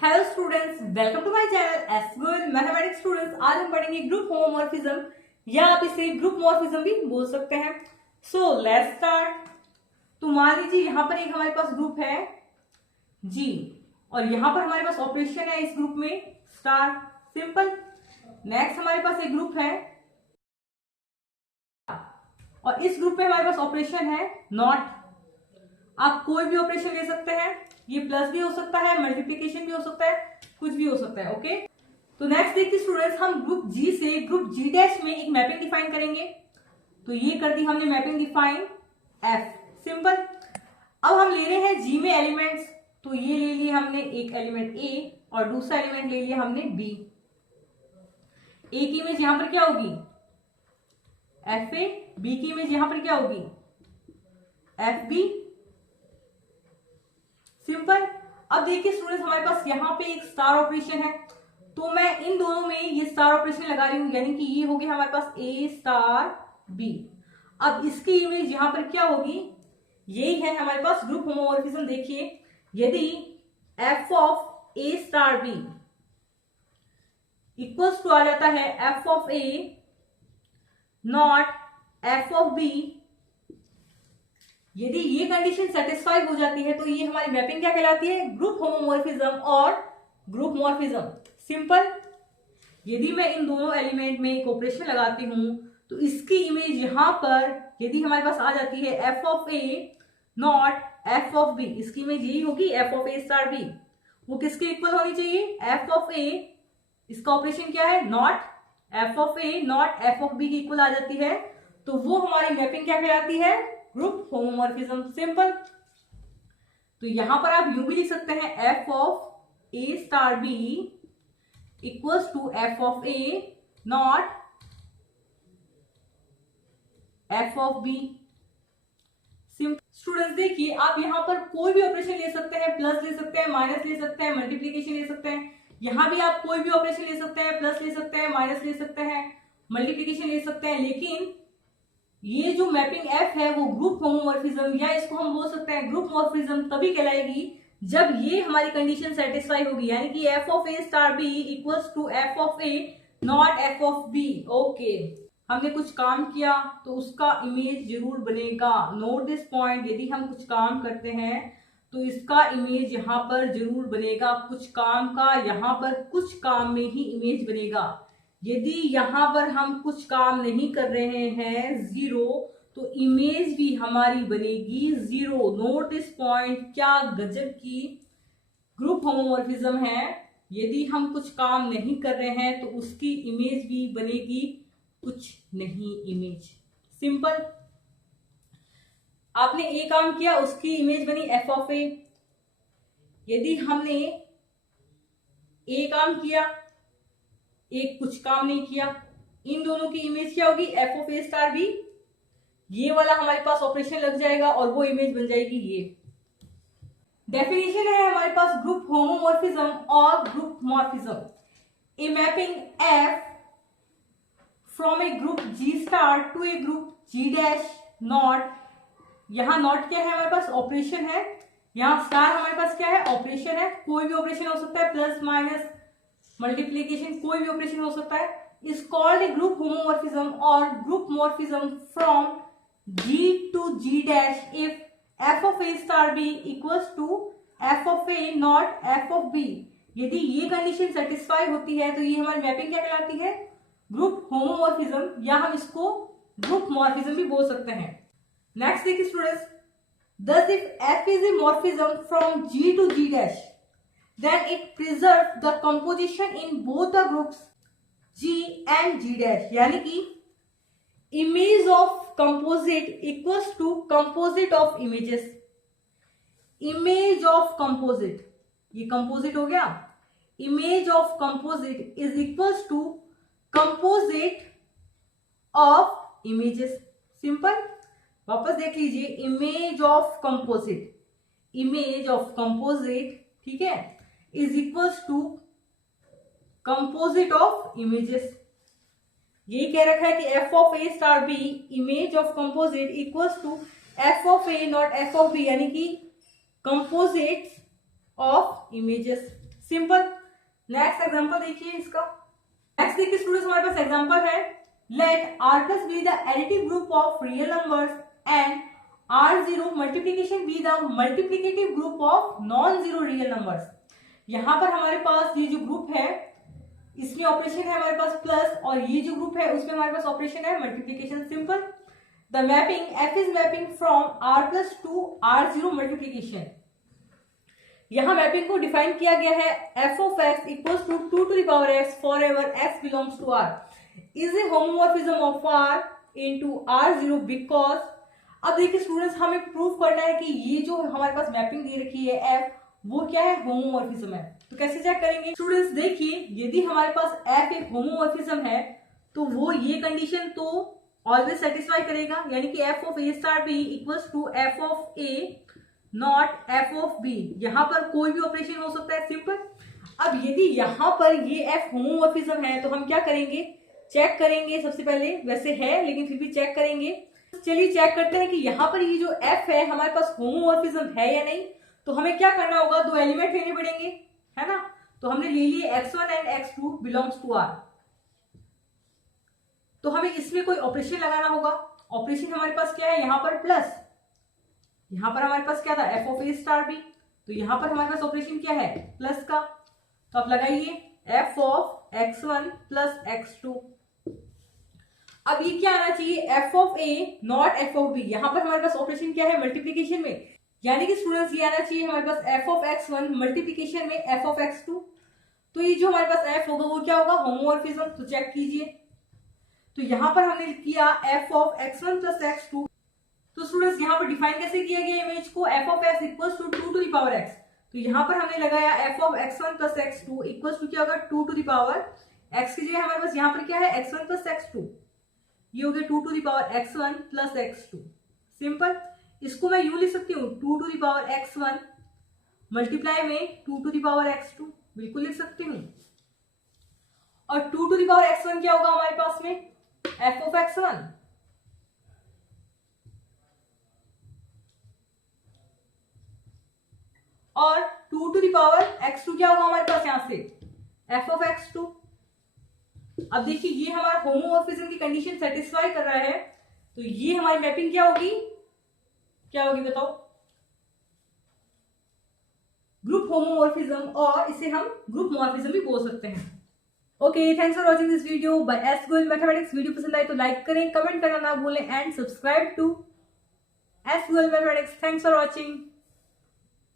Hello students, welcome to my channel Esgul mathematics students. आज हम पढ़ेंगे ग्रुप होमोमॉर्फिज्म या आप इसे ग्रुप मॉर्फिज्म भी बोल सकते हैं। So let's start. तो मान लीजिए यहाँ पर एक हमारे पास ग्रुप है जी और यहाँ पर हमारे पास ऑपरेशन है इस ग्रुप में स्टार, सिंपल। नेक्स्ट हमारे पास एक ग्रुप है और इस ग्रुप में हमारे पास ऑपरेशन है नॉट। आप कोई भी ऑपरेशन ले सकते हैं, ये प्लस भी हो सकता है, मल्टीप्लिकेशन भी हो सकता है, कुछ भी हो सकता है। ओके, तो नेक्स्ट देखिए स्टूडेंट्स, हम ग्रुप जी से ग्रुप जी डैश में एक मैपिंग डिफाइन करेंगे। तो ये कर दी हमने मैपिंग डिफाइन एफ, सिंपल। अब हम ले रहे हैं जी में एलिमेंट्स, तो ये ले लिए हमने एक एलिमेंट ए और दूसरा एलिमेंट ले लिया हमने बी। ए की इमेज यहां पर क्या होगी एफ ए, बी की इमेज यहां पर क्या होगी एफ बी, सिंपल। अब देखिए स्टूडेंट्स, हमारे पास यहाँ पे एक स्टार ऑपरेशन है, तो मैं इन दोनों में ये स्टार ऑपरेशन लगा रही हूं, यानी कि ये हो गया हमारे पास ए स्टार बी। अब इसकी इमेज यहां पर क्या होगी, यही है हमारे पास ग्रुप होमोमॉर्फिज्म। देखिए, यदि F of A star B equals to आ जाता है F of A not F of B, यदि ये कंडीशन सेटिस्फाई हो जाती है तो ये हमारी मैपिंग क्या कहलाती है, ग्रुप होमोमॉर्फिज्म और ग्रुप मॉर्फिज्म, सिंपल। यदि मैं इन दोनों एलिमेंट में एक ऑपरेशन लगाती हूं तो इसकी इमेज यहां पर यदि हमारे पास आ जाती है F of A not F of B, इसकी इमेज यही होगी F of A star B. वो किसके इक्वल होनी चाहिए, एफ ऑफ ए, इसका ऑपरेशन क्या है not F of A not F of B की इक्वल आ जाती है, तो वो हमारी मैपिंग क्या कहलाती है, ग्रुप होमोमॉर्फिज्म, सिंपल। तो यहां पर आप यूं भी लिख सकते हैं F of A star B equals to F of A not F of B, simple. Students देखिए, आप यहां पर कोई भी ऑपरेशन ले सकते हैं, प्लस ले सकते हैं, माइनस ले सकते हैं, मल्टीप्लीकेशन ले सकते हैं। यहां भी आप कोई भी ऑपरेशन ले सकते हैं, प्लस ले सकते हैं, माइनस ले सकते हैं, मल्टीप्लीकेशन ले सकते हैं, लेकिन ये जो मैपिंग एफ है वो ग्रुप होमोमॉर्फिज्म या इसको हम बोल सकते हैं ग्रुप मॉर्फिज्म तभी कहलाएगी जब ये हमारी कंडीशन सेटिस्फाई होगी, यानी कि F of A star B equals to F of A not F of B. Okay, हमने कुछ काम किया तो उसका इमेज जरूर बनेगा, नोट दिस पॉइंट। यदि हम कुछ काम करते हैं तो इसका इमेज यहाँ पर जरूर बनेगा, कुछ काम का यहाँ पर कुछ काम में ही इमेज बनेगा। यदि यहां पर हम कुछ काम नहीं कर रहे हैं जीरो, तो इमेज भी हमारी बनेगी जीरो। नोट दिस पॉइंट, क्या गजब की ग्रुप होमोमॉर्फिज्म है। यदि हम कुछ काम नहीं कर रहे हैं तो उसकी इमेज भी बनेगी कुछ नहीं इमेज, सिंपल। आपने ए काम किया, उसकी इमेज बनी एफ ऑफ ए। यदि हमने ए काम किया, एक कुछ काम नहीं किया, इन दोनों की इमेज क्या होगी F of A star B. ये वाला हमारे पास ऑपरेशन लग जाएगा और वो इमेज बन जाएगी ये। डेफिनेशन है हमारे पास ग्रुप होमोमॉर्फिज्म और group morphism. A mapping F from a group G star to a group G dash not. यहां नॉट क्या है, हमारे पास ऑपरेशन है, यहां स्टार हमारे पास क्या है, ऑपरेशन है। कोई भी ऑपरेशन हो सकता है, प्लस माइनस मल्टीप्लीकेशन, कोई भी ऑपरेशन हो सकता है। Is called a group homomorphism और group morphism from G to G dash if F of A star B equals to F of A not F of B. यदि ये condition satisfy होती है तो ये हमारी मैपिंग क्या कहलाती है, ग्रुप होमोमॉर्फिज्म, या हम इसको ग्रुप मॉर्फिज्म भी बोल सकते हैं। नेक्स्ट देखिए students, thus if f is a morphism from G to G dash, then it preserves the composition in both the groups G and G dash, यानी कि image of composite equals to composite of images। image of composite, ये composite हो गया, image of composite is equals to composite of images, simple. वापस देख लीजिए, image of composite, image of composite, ठीक है, is equals to composite of images. यही कह रखा है कि F of A star B image of composite equals to F of A not F of B, यानी कि composites of images, simple. Next example देखिए इसका। नेक्स्ट देखिए स्टूडेंट्स, हमारे पास एग्जांपल है, let r plus be the additive group of real numbers and r0 multiplication be the multiplicative group of non zero real numbers. यहाँ पर हमारे पास ये जो ग्रुप है इसमें ऑपरेशन है हमारे पास प्लस, और ये जो ग्रुप है उसमें हमारे पास ऑपरेशन है multiplication. Simple. The mapping f is mapping from r plus to r0 multiplication. यहाँ मैपिंग को डिफाइन किया गया है, f of x equals to 2 to the power x for ever x belongs to r is a homomorphism of r into r0 because. अब देखिए students, हमें prove करना है कि ये जो हमारे पास मैपिंग दे रखी है f, वो क्या है, होमोमॉर्फिज्म है। तो कैसे चेक करेंगे स्टूडेंट्स, देखिए यदि हमारे पास f एक होमोमॉर्फिज्म है तो वो ये कंडीशन तो ऑलवेज सेटिस्फाई करेगा, यानी कि f of a star b equals to f of a not f of b। यहाँ पर कोई भी ऑपरेशन हो सकता है। सिंपल। अब यदि यहाँ पर ये f होमोमॉर्फिज्म है तो हम क्या करेंगे, चेक करेंगे। सबसे पहले वैसे है लेकिन फिर भी चेक करेंगे। चलिए चेक करते हैं कि यहाँ पर ये जो f है हमारे पास होमोमॉर्फिज्म है या नहीं। तो हमें क्या करना होगा, दो एलिमेंट लेने पड़ेंगे, है ना। तो हमने ले लिए x1 and x2 belongs to r। तो हमें इसमें कोई ऑपरेशन लगाना होगा। ऑपरेशन हमारे पास क्या है, यहाँ पर प्लस, यहाँ पर हमारे पास क्या था, f of a star b। तो यहाँ पर हमारे पास ऑपरेशन क्या है, प्लस का। तो आप लगाइए f of x1 plus x2। अब ये क्या आना चाहिए, f of a not f of b। यहाँ पर हमारे पास ऑपरेशन क्या है, मल्टीप्लीकेशन में, यानी कि स्टूडेंट्स ये आना चाहिए हमारे पास f ऑफ x1 मल्टीप्लीकेशन में f ऑफ x2। तो ये जो हमारे पास f होगा वो क्या होगा, होमोमॉर्फिज्म। तो चेक कीजिए। तो यहाँ पर हमने किया f of x1 plus x2। तो स्टूडेंट्स यहाँ पर डिफाइन कैसे किया गया इमेज को, f of x equals to 2 to the power x। तो यहाँ पर हमने लगाया f of x1 plus x2 equals to क्या होगा, 2 to the power x की जगह हमारे पास यहाँ पर क्या है, x1 प्लस x2। ये हो गया 2 to the power x1 plus x2। Simple. इसको मैं यूं लिख सकती हूँ, 2 to the power x1 multiply में 2 to the power x2, बिल्कुल लिख सकती हूँ। और 2 to the power x1 क्या होगा हमारे पास में, f ऑफ x1 और 2 to the power x2 क्या होगा हमारे पास यहाँ से, f ऑफ x2। अब देखिए ये हमारा होमोमॉर्फिज्म की कंडीशन सेटिस्फाई कर रहा है। तो ये हमारी मैपिंग क्या होगी, क्या होगी बताओ, ग्रुप होमोमॉर्फिज्म, और इसे हम ग्रुप मॉर्फिज्म भी बोल सकते हैं। Okay, thanks for watching this video by S Goyal mathematics. Video पसंद आए तो लाइक करें, कमेंट करना ना भूलें and subscribe to S Goyal mathematics. Thanks for watching.